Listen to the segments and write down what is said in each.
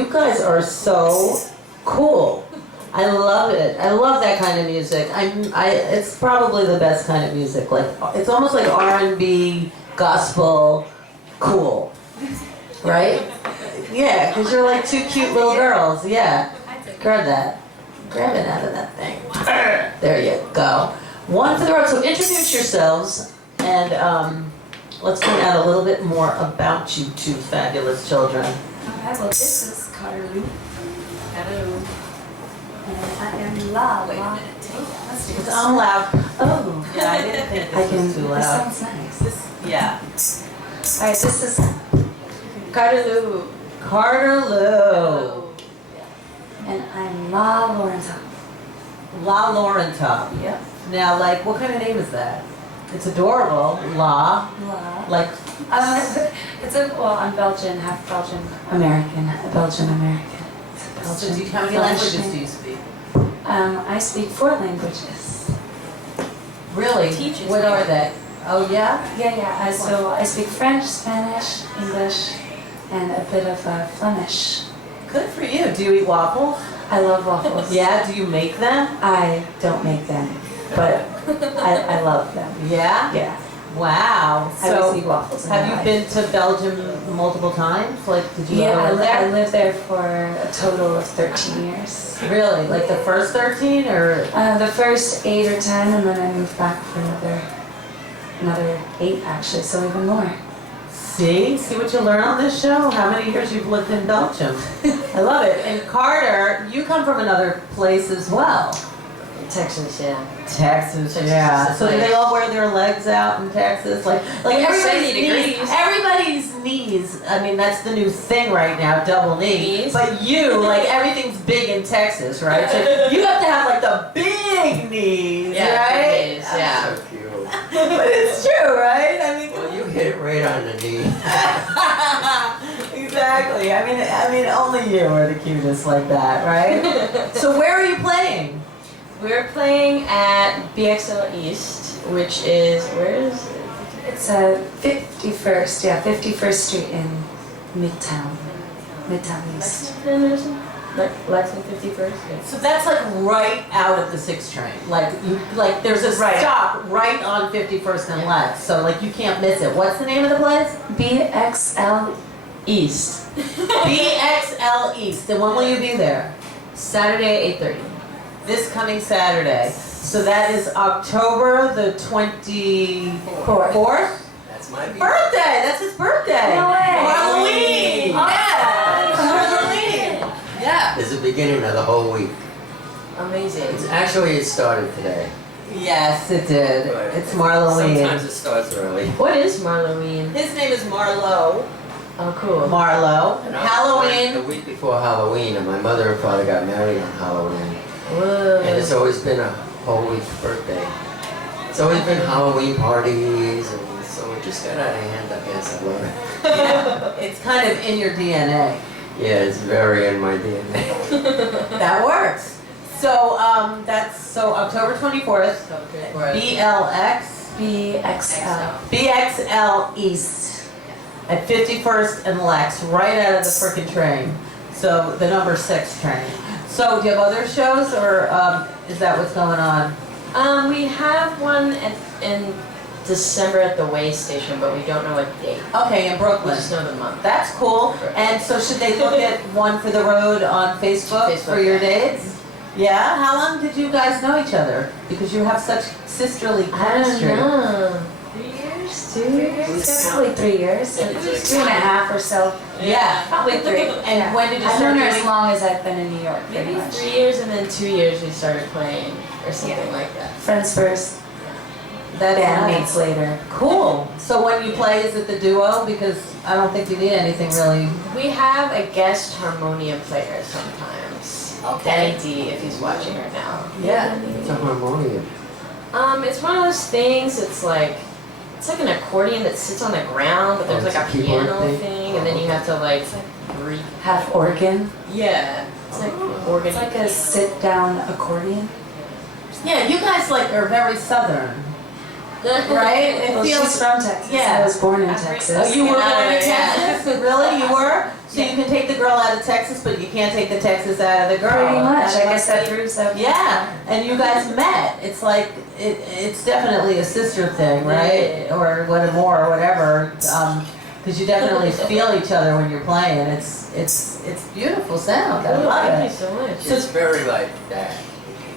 you guys are so cool. I love it. I love that kind of music. It's probably the best kind of music. Like it's almost like R&B, gospel, cool, right? Yeah, because you're like two cute little girls. Yeah, grab that. Grab it out of that thing. There you go. One for the road. So introduce yourselves and let's find out a little bit more about you two fabulous children. Okay, well this is Caroleen. Hello. And I am loud. Wait a minute. Because I'm loud. Oh, yeah, I didn't think this was too This loud. sounds nice. Yeah. Alright, this is Carter Carter Lou. and I'm La Lorenzo. La Laurenta. Yep. Now, like, what kind of name is that? It's adorable. La. La. Like, I'm Belgian, half Belgian American, Belgian American. so how many languages do you speak? I speak 4 languages. Really? Teaches What me. are they? Oh, yeah? Yeah. So I speak French, Spanish, English, and a bit of Flemish. Good for you. Do you eat waffles? I love waffles. Yeah? Do you make them? I don't make them, but I love them. Yeah? Yeah. Wow. I always eat waffles. in Have my you life. been to Belgium multiple times? Like, did you Yeah, ever live I there? lived there for a total of 13 years. Really? Like the first 13 or? The first 8 or 10, and then I moved back for another 8 actually, so even more. See what you learn on this show? How many years you've lived in Belgium? I love it. And Carter, you come from another place as well. Texas, yeah. Texas, yeah. So do they all wear their legs out in Texas? Like everybody's 70 knees. degrees. Everybody's knees. I mean, that's the new thing right now, double knees. But you, like everything's big in Texas, right? So you have to have like the big knees, right? Yeah. So cute. But it's true, right? I mean, Well, you hit it right on the knee. exactly. I mean, only you are the cutest like that, right? So where are you playing? We're playing at BXL East, which is, where is it? It's 51st, 51st Street in Midtown East. Lexington or something? Lexington 51st? Yeah. So that's like right out of the 6 train. Like there's a stop right on 51st and Lex. So like you can't miss it. What's the name of the place? BXL East. BXL East. And when will you be there? Saturday, 8:30. This coming Saturday. So that is October the 24th? That's my Birthday! That's his birthday! No way. Halloween! Yeah! Halloween! Yeah! It's the beginning of the whole week. Amazing. It started today. Yes, it did. But It's Marloween. Sometimes it starts early. What is Marloween? His name is Marlo. Oh, cool. Marlo. And I was born Halloween. the week before Halloween, and my mother and father got married on Halloween. Whoa. And it's always been a whole week's birthday. It's always been Halloween parties, and so it just got out of hand, I guess. I love it. Yeah, it's kind of in your DNA. Yeah, it's very in my DNA. That works. So that's October 24th. BXL East at 51st and Lex, right out of the frickin' train. So the number 6 train. So do you have other shows, or is that what's going on? We have one in December at the Way Station, but we don't know what date. Okay, in We Brooklyn. just know the month. That's cool. And so should they look at One for the Road on Facebook for your dates? Yeah? How long did you guys know each other? Because you have such sisterly chemistry. I don't know. 3 years? 2 years? Probably 3 years. 2.5 or so. Yeah. Probably 3. And when did you I've start known her as doing? long as I've been in New York, pretty Maybe much. 3 years and then 2 years we started playing or something like that. Friends first, That's bandmates nice. later. Cool. So when you play, is it the duo? Because I don't think you need anything really. We have a guest harmonium player sometimes. Okay. Danny D, if he's watching right now. Yeah. It's a harmonium. It's one of those things. It's like an accordion that sits on the ground, but there's Oh, like it's a a keyboard piano thing? thing, and then you have to like breathe. Half organ. Yeah, it's like organ. It's like a sit-down accordion. Yeah, you guys like are very southern, right? It Well, feels. she's from Texas. Yeah. I was born in I'm Texas. Oh, you were born in Yeah. Texas? Really? You were? So you can take the girl out of Texas, but you can't take the Texas out of the girl. Pretty much. I guess must that be- proves that. Yeah, and you guys met. It's like it's definitely a sister thing, right? Or what more, or whatever. Because you definitely feel each other when you're playing. It's beautiful sound. I love Thank you it. so much. It's very like that.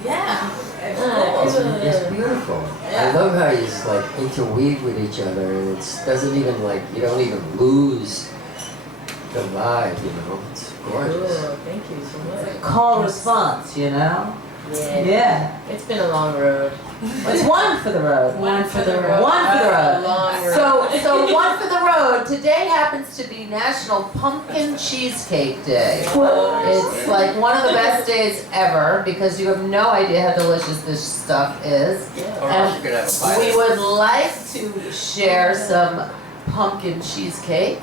Yeah, it's It's, cool. it's beautiful. I love how you just like interweave with each other, and it doesn't even like you don't even lose the vibe. You know, it's gorgeous. Cool. Thank you so much. Call response, you know. Yeah. Yeah, It's been a long road. it's one for the road. One for the road. One for the road. Long road. So one for the road. Today happens to be National Pumpkin Cheesecake Day. It's like one of the best days ever because you have no idea how delicious this stuff is. Or else you could have a pie. We would like to share some pumpkin cheesecake.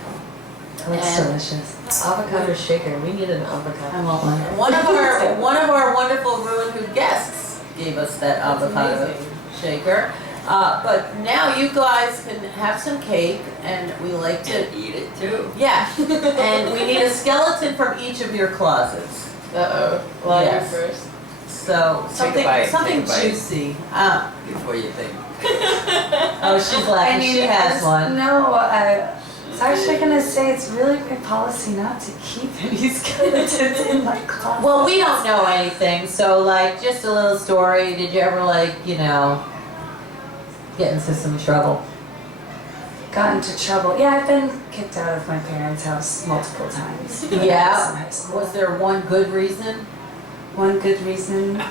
Looks And- delicious. Avocado shaker. We need an avocado. I want one. One of our wonderful ReW WhO guests gave us that avocado amazing. shaker. But now you guys can have some cake, and we like to. And eat it too. Yeah, and we need a skeleton from each of your closets. Uh-oh. Well, Yes. you first. So something bite, something take a bite. juicy. Before you think. Oh, she's laughing. She has one. No, I was actually gonna say it's really good policy not to keep any skeletons in my closet. Well, we don't know anything, so like just a little story. Did you ever get into some trouble? Got into trouble. Yeah, I've been kicked out of my parents' house multiple times. when I was in Yeah. high school. Was there one good reason? One good reason.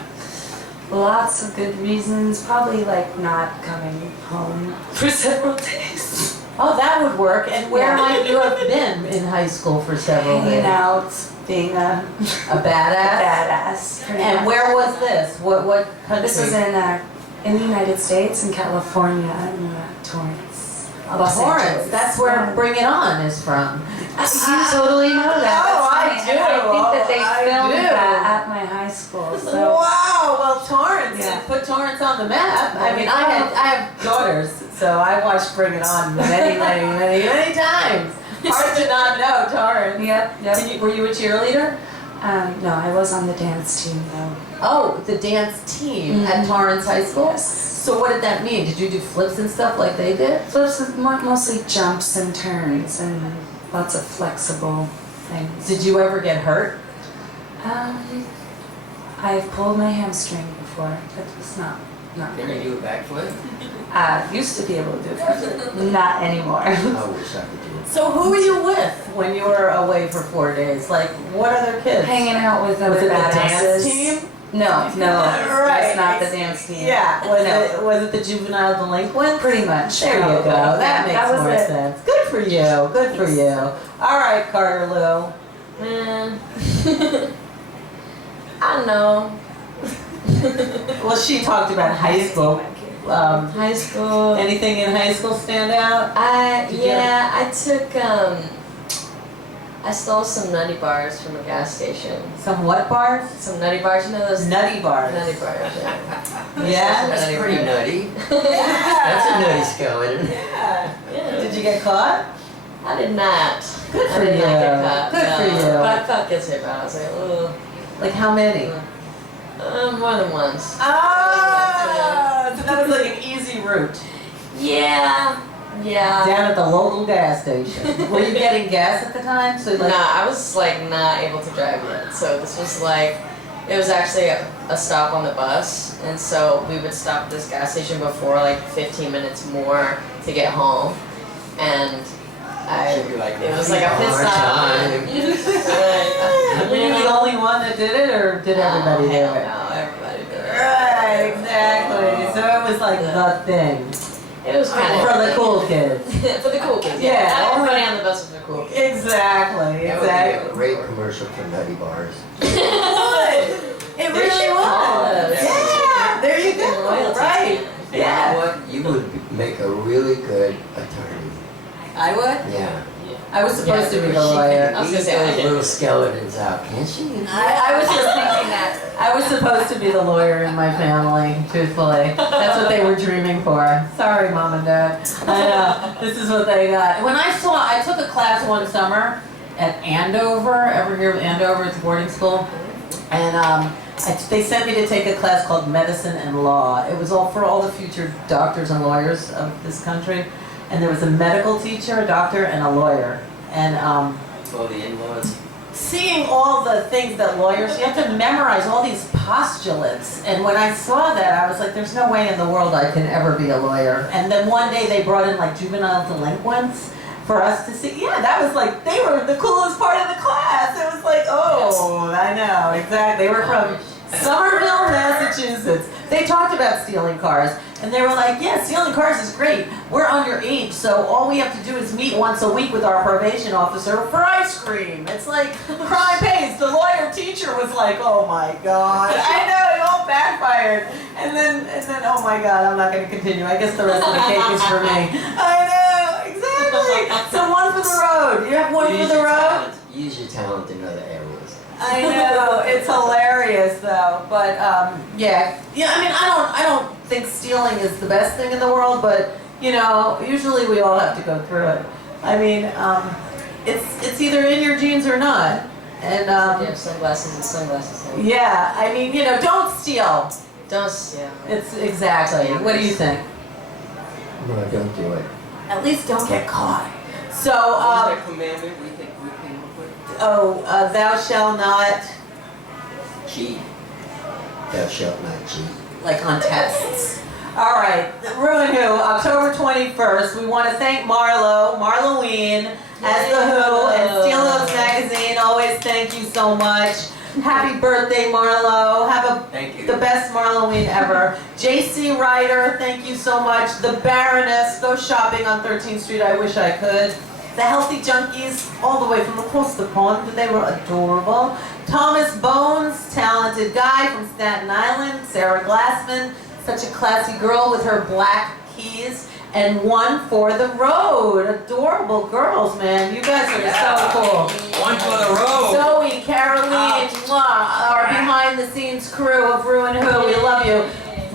Lots of good reasons. Probably like not coming home for several days. Oh, that would work. And where Yeah. might you have been in high school for several Hanging days? out, being a A badass. badass. pretty And much. where was this? What country? This was in the United States, in California, in Torrance. Los Torrance. Angeles. That's where Bring It On is from. You totally know that. Oh, That's I funny. do. And I think that they I filmed do. that at my high school. So Wow. Well, Torrance. Yeah. Put Torrance on the map. I mean, Yeah. I have daughters, so I watched Bring It On many times. Hard to not know Torrance. yep. Were you a cheerleader? No, I was on the dance team though. Oh, the dance team at Torrance High School? Yes. So what did that mean? Did you do flips and stuff like they did? Flips with mostly jumps and turns and lots of flexible things. Did you ever get hurt? I've pulled my hamstring before, but it's not Can great. you do a backflip? I used to be able to do it, not anymore. I wish I could do it. So who were you with when you were away for 4 days? Like, what other kids? Hanging out with other Was it the badasses. dance team? No, Right. it's not the dance team. Yeah. Was No. was it the juvenile delinquent? Pretty much. There you go. probably. That makes that was more it. sense. Good for you. Good for you. All right, Carter Lou. I don't know. Well, she talked about high school. High school. Anything in high school stand out? Did you- I took I stole some nutty bars from a gas station. Some what bars? Some nutty bars, you know those Nutty bars. nutty bars. Yeah. Yeah? That's pretty nutty. Yeah. That's a nutty skeleton. Yeah. Yeah. Did you get caught? I did not. Good for I did you. not get caught. Good for no. you. But I felt guilty about it. I was like, oh, Like how many? more than once. Ah, so that was like an easy route. Yeah. Yeah. Down at the local gas station. Were you getting gas at the time? So like, Nah, I was like not able to drive yet. So this was like, it was actually a stop on the bus, and so we would stop at this gas station before like 15 minutes more to get home, and Should be like, it was like a pit hard stop. time. were you the only one that did it, or did everybody do hell it? No, everybody did it. Right, exactly. So it was like the thing It was kind of for the cool kids. for the cool kids. Yeah. Not everybody on the bus was the cool kids. Exactly, That would be a exactly. great commercial for nutty bars. It They really should call was. us. Yeah, there you go. Royalty. Right. And you know Yeah. what? You would make a really good attorney. I would. Yeah. I was supposed to be the She lawyer. can I was gonna eat say, I those did. little skeletons out, can't she? I was just thinking that. I was supposed to be the lawyer in my family, truthfully. That's what they were dreaming for. Sorry, Mom and Dad. I know. This is what they got. When I took a class one summer, at Andover. Ever hear of Andover? It's a boarding school. And they sent me to take a class called Medicine and Law. It was all for all the future doctors and lawyers of this country. And there was a medical teacher, a doctor, and a lawyer. And All the in-laws. seeing all the things that lawyers, you have to memorize all these postulates. And when I saw that, I was like, there's no way in the world I can ever be a lawyer. And then one day they brought in like juvenile delinquents for us to see. Yeah, that was like, they were the coolest part of the class. It was like, oh, I know, exactly. They were from Somerville, Massachusetts. They talked about stealing cars. And they were like, yeah, stealing cars is great. We're underage, so all we have to do is meet once a week with our probation officer for ice cream. It's like, crime pays. The lawyer teacher was like, oh my God. I know, it all backfired. And then, oh my God, I'm not going to continue. I guess the rest of the cake is for me. I know, exactly. So one for the road. You have one for the road? Use your talent in other areas. I know, it's hilarious though, but yeah. I mean, I don't think stealing is the best thing in the world, but you know, usually we all have to go through it. I mean, it's either in your genes or not. And You have sunglasses and sunglasses. yeah, I mean, you know, don't steal. Don't steal. It's exactly. What do you think? No, don't do it. At least don't get caught. So, What was that commandment we think we came up with? thou shalt not, Cheat. Thou shalt not cheat. like on tests. All right, ReW WhO, October 21st. We want to thank Marloween, as the Who, and Steel Notes Magazine. Always thank you so much. Happy birthday, Marlo. Have Thank you. the best Marloween ever. JC Ryder, thank you so much. The Baroness, go shopping on 13th Street. I wish I could. The Healthy Junkies, all the way from across the pond. They were adorable. Thomas Bones, talented guy from Staten Island. Sarah Glassman, such a classy girl with her black keys. And one for the road. Adorable girls, man. You guys are so cool. One for the road. Zoe, Caroleen, mwah, our behind-the-scenes crew of ReW WhO. We love you.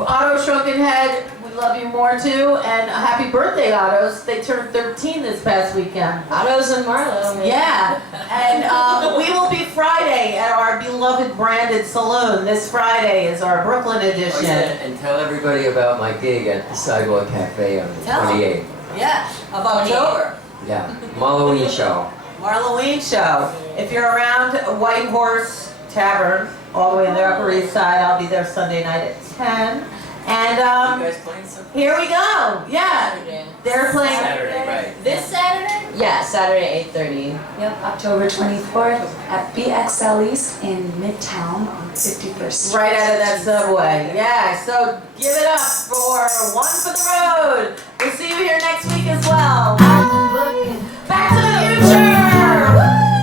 Otto, Shrunken Head, we love you more too. And happy birthday, Ottos. They turned 13 this past weekend. Otto's and Marlo. Man. Yeah, and we will be Friday at our beloved branded saloon. This Friday is our Brooklyn edition. Oh, yeah, and tell everybody about my gig at the Sidewalk Cafe on the Tell 'em. 28th. Yeah, of October. Yeah, Halloween show. Marloween show. If you're around White Horse Tavern, all the way in the Upper East Side, I'll be there Sunday night at 10. And You guys playing something? here we go. Yeah, Saturday. they're playing. Saturday, right. This Saturday? Yeah, Saturday 8:30. Yep, October 24th at BXL East in Midtown on 51st Street. Right out of that subway. Yeah, so give it up for One for the Road. We'll see you here next week as well. I'm looking, Back to the future.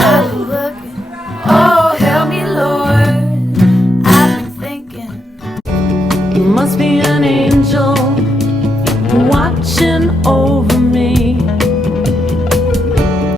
I'm looking. Oh, help me, Lord. I've been thinking. You must be an